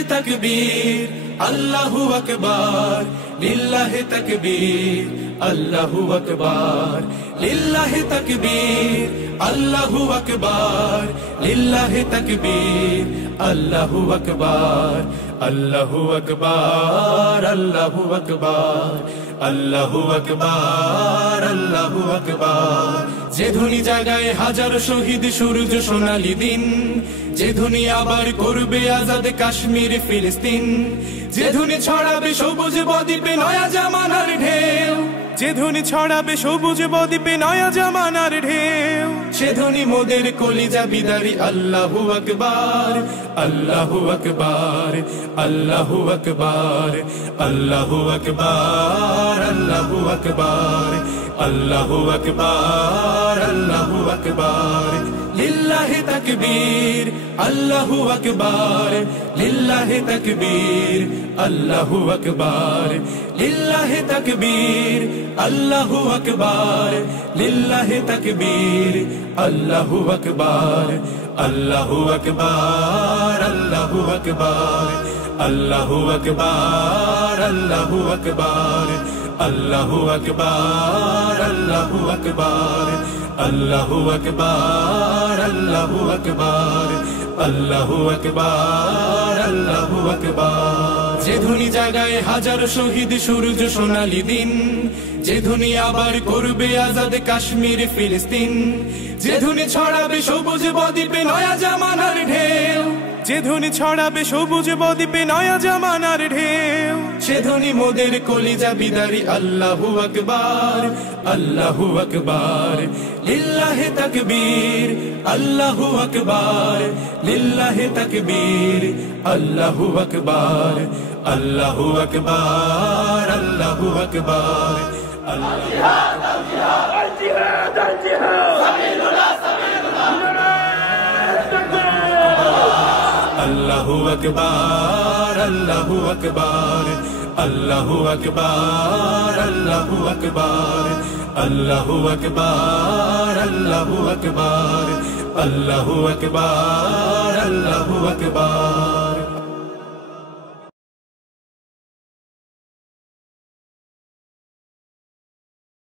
লিল্লাহি তাকবীর আল্লাহু আকবার, লিল্লাহি তাকবীর আল্লাহু আকবার, লিল্লাহি তাকবীর আল্লাহু আকবার, লিল্লাহি তাকবীর আল্লাহু আকবার, আল্লাহু আকবার, আল্লাহু আকবার, আল্লাহু আকবার, আল্লাহু আকবার। যে ধ্বনি জাগায় হাজার শহীদ সূর্য সোনালী দিন, যে ধ্বনি আবার করবে আজাদ কাশ্মীর ফিলিস্তিন, যে ধ্বনি ছড়াবে সবুজ বদ্বীপে নয়া জামানার ঢেউ, যে ধ্বনি ছড়াবে সবুজ বদ্বীপে নয়া জামানার ঢেউ, সে ধ্বনি মোদের কলিজা বিদারি আল্লাহু আকবার, আল্লাহু আকবার, আল্লাহু আকবার, আল্লাহু আকবার, আল্লাহু আকবার, আল্লাহু আকবার, আল্লাহু আকবার। লিল্লাহি তাকবীর আল্লাহু আকবার, লিল্লাহি তাকবীর আল্লাহু আকবার, লিল্লাহি তাকবীর আল্লাহু আকবার, লিল্লাহি তাকবীর আল্লাহু আকবার, আল্লাহু আকবার, আল্লাহু আকবার, আল্লাহু আকবার, আল্লাহু আকবার, আল্লাহু আকবার, আল্লাহু আকবার, আল্লাহু আকবার, আল্লাহু আকবার, আল্লাহু আকবার, আল্লাহু আকবার। যে ধ্বনি জাগায় হাজার শহীদ সূর্য সোনালী দিন, যে ধ্বনি আবার করবে আজাদ কাশ্মীর ফিলিস্তিন, যে ধ্বনি ছড়াবে সবুজ বদ্বীপে নয়া জামানার ঢেউ, যে ধ্বনি ছড়াবে সবুজ বদ্বীপে নয়া জামানার ঢেউ, সে ধ্বনি মোদের কলিজা বিদারি আল্লাহু আকবার, আল্লাহু আকবার, লিল্লাহি তাকবীর আল্লাহু আকবার, লিল্লাহি তাকবীর আল্লাহু আকবার, আল্লাহু আকবার, আল্লাহু আকবার, الجهاد الجهاد الجهاد الجهاد سبيلنا سبيلنا আল্লাহু আকবার, আল্লাহু আকবার, আল্লাহু আকবার, আল্লাহু আকবার, আল্লাহু আকবার, আল্লাহু আকবার, আল্লাহু আকবার, আল্লাহু আকবার।